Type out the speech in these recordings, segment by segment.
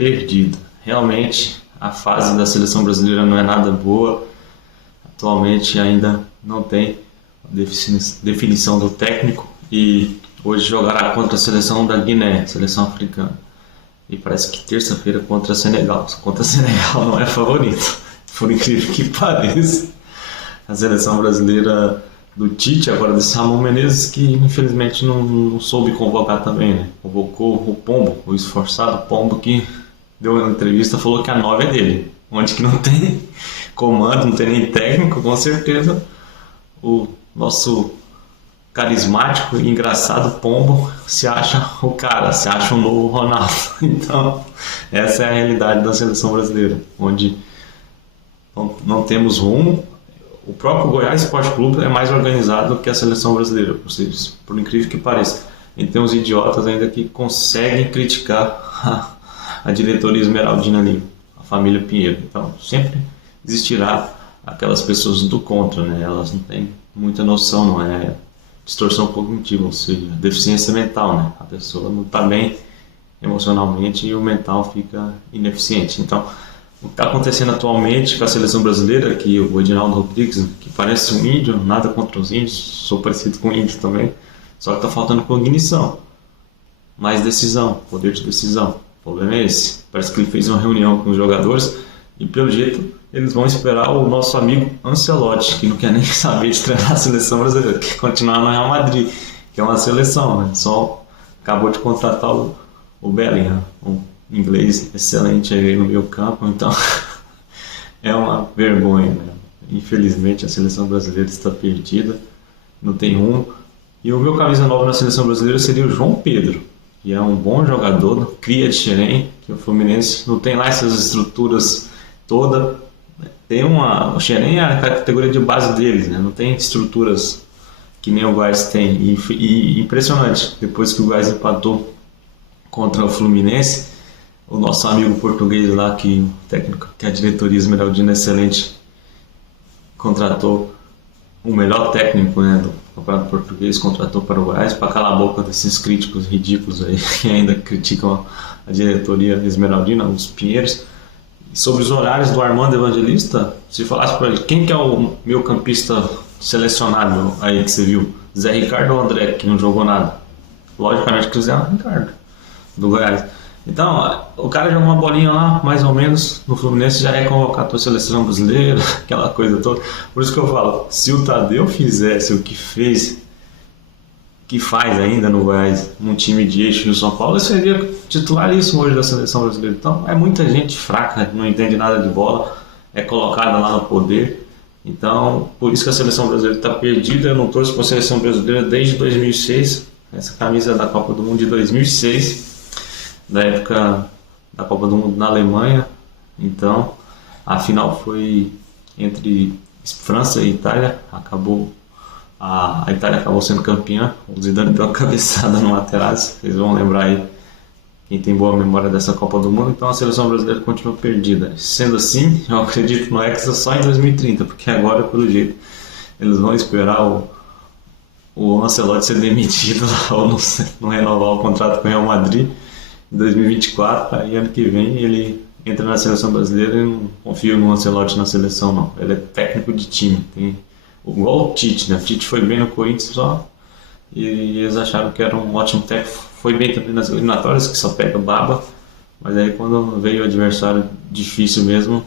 perdida. Realmente, a fase da seleção brasileira não é nada boa. Atualmente ainda não tem definição do técnico e hoje jogará contra a seleção da Guiné, seleção africana. E parece que terça-feira contra Senegal. Contra Senegal não é favorito, por incrível que pareça. A seleção brasileira do Tite, agora desse Ramon Menezes, que infelizmente não soube convocar também, né? Convocou o Pombo, o esforçado Pombo, que deu uma entrevista e falou que a 9 é dele. Onde que não tem comando, não tem nem técnico, com certeza o nosso carismático e engraçado Pombo se acha o cara, se acha o novo Ronaldo. Então, essa é a realidade da seleção brasileira, onde não temos rumo. O próprio Goiás Esporte Clube é mais organizado que a seleção brasileira, por incrível que pareça. E tem uns idiotas ainda que conseguem criticar a diretoria esmeraldina ali, a família Pinheiro. Então, sempre existirá aquelas pessoas do contra, né? Elas não têm muita noção, não é distorção cognitiva, ou seja, deficiência mental, né? A pessoa não está bem emocionalmente e o mental fica ineficiente. Então, o que está acontecendo atualmente com a seleção brasileira, que o Edinaldo Rodrigues, que parece um índio, nada contra os índios, sou parecido com índio também, só que está faltando cognição, mais decisão, poder de decisão. O problema é esse. Parece que ele fez uma reunião com os jogadores e, pelo jeito, eles vão esperar o nosso amigo Ancelotti, que não quer nem saber de treinar a seleção brasileira, quer continuar no Real Madrid, que é uma seleção, né? Só acabou de contratar o Bellingham, um inglês excelente aí no meio campo, então é uma vergonha, né? Infelizmente a seleção brasileira está perdida, não tem rumo. E o meu camisa 9 na seleção brasileira seria o João Pedro, que é um bom jogador, cria de Xerém, que o Fluminense não tem lá essas estruturas todas. O Xerém é a categoria de base deles, né? Não tem estruturas que nem o Goiás tem. E impressionante, depois que o Goiás empatou contra o Fluminense, o nosso amigo português lá, que o técnico, que a diretoria esmeraldina excelente, contratou o melhor técnico, né, do campeonato português, contratou para o Goiás, para calar a boca desses críticos ridículos aí, que ainda criticam a diretoria esmeraldina, os Pinheiros. E sobre os horários do Armando Evangelista, se falasse para ele, quem que é o meu campista selecionado aí que você viu? Zé Ricardo ou André, que não jogou nada? Logicamente que o Zé Ricardo, do Goiás. Então, o cara joga uma bolinha lá, mais ou menos, no Fluminense já é convocado para a seleção brasileira, aquela coisa toda. Por isso que eu falo, se o Tadeu fizesse o que fez, que faz ainda no Goiás, num time de eixo no São Paulo, ele seria titularíssimo hoje da seleção brasileira. Então, é muita gente fraca, não entende nada de bola, é colocada lá no poder. Então, por isso que a seleção brasileira está perdida. Eu não torço para a seleção brasileira desde 2006, essa camisa da Copa do Mundo de 2006. Da época da Copa do Mundo na Alemanha. Então a final foi entre França e Itália, a Itália acabou sendo campeã. O Zidane deu uma cabeçada no Materazzi, vocês vão lembrar aí, quem tem boa memória dessa Copa do Mundo. Então a seleção brasileira continua perdida. Sendo assim, eu acredito no Hexa só em 2030, porque agora, pelo jeito, eles vão esperar o Ancelotti ser demitido ou não renovar o contrato com o Real Madrid em 2024, aí ano que vem ele entra na seleção brasileira. E não confio no Ancelotti na seleção, não. Ele é técnico de time, igual o Tite, né? O Tite foi bem no Corinthians só e eles acharam que era um ótimo técnico, foi bem também nas eliminatórias, que só pega baba, mas aí quando veio o adversário difícil mesmo,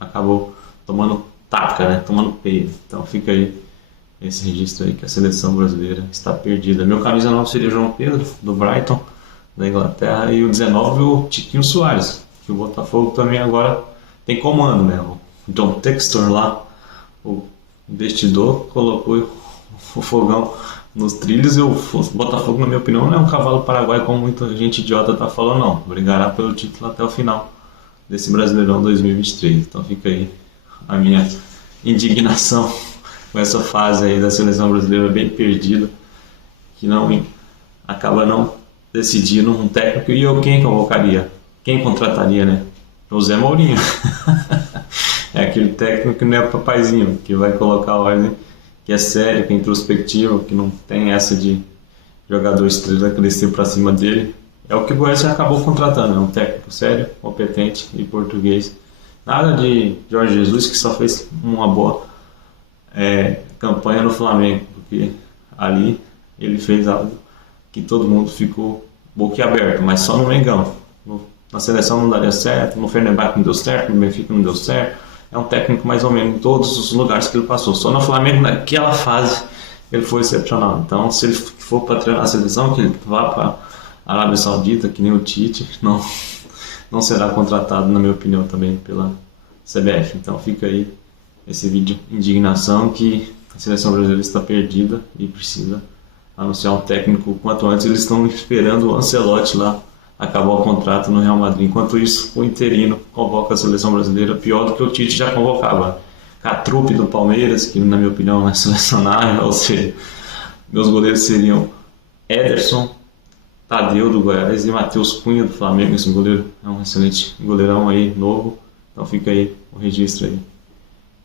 acabou tomando taca, né? Tomando peio. Então fica aí esse registro aí que a seleção brasileira está perdida. Meu camisa 9 seria o João Pedro, do Brighton, da Inglaterra, e o 19 o Tiquinho Soares, que o Botafogo também agora tem comando, né? O John Textor lá, o investidor, colocou o fogão nos trilhos. E o Botafogo, na minha opinião, não é um cavalo paraguaio como muita gente idiota tá falando, não. Brigará pelo título até o final desse Brasileirão 2023. Então fica aí a minha indignação com essa fase aí da seleção brasileira bem perdida, que não acaba não decidindo um técnico. E eu quem convocaria? Quem contrataria, né? José Mourinho. É aquele técnico que não é papaizinho, que vai colocar a ordem, que é sério, que é introspectivo, que não tem essa de jogador estrela crescer pra cima dele. É o que o Goiás acabou contratando, é um técnico sério, competente e português. Nada de Jorge Jesus, que só fez uma boa campanha no Flamengo, porque ali ele fez algo que todo mundo ficou boquiaberto, mas só no Mengão. Na seleção não daria certo, no Fenerbahçe não deu certo, no Benfica não deu certo. É um técnico mais ou menos em todos os lugares que ele passou. Só no Flamengo, naquela fase, ele foi excepcional. Então, se ele for para treinar a seleção, que ele vá para a Arábia Saudita, que nem o Tite, não será contratado, na minha opinião, também pela CBF. Então, fica aí esse vídeo de indignação que a seleção brasileira está perdida e precisa anunciar um técnico o quanto antes. Eles estão esperando o Ancelotti lá acabar o contrato no Real Madrid. Enquanto isso, o interino convoca a seleção brasileira pior do que o Tite já convocava. Catrupe do Palmeiras, que na minha opinião não é selecionável, ou seja, meus goleiros seriam Ederson, Tadeu do Goiás e Matheus Cunha do Flamengo. Esse goleiro é um excelente goleirão aí, novo. Então fica aí o registro aí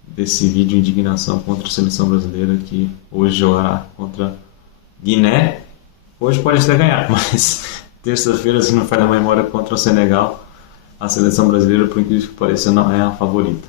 desse vídeo de indignação contra a seleção brasileira, que hoje jogará contra Guiné. Hoje pode até ganhar, mas terça-feira, se não falha a memória, contra o Senegal. A seleção brasileira, por incrível que pareça, não é a favorita.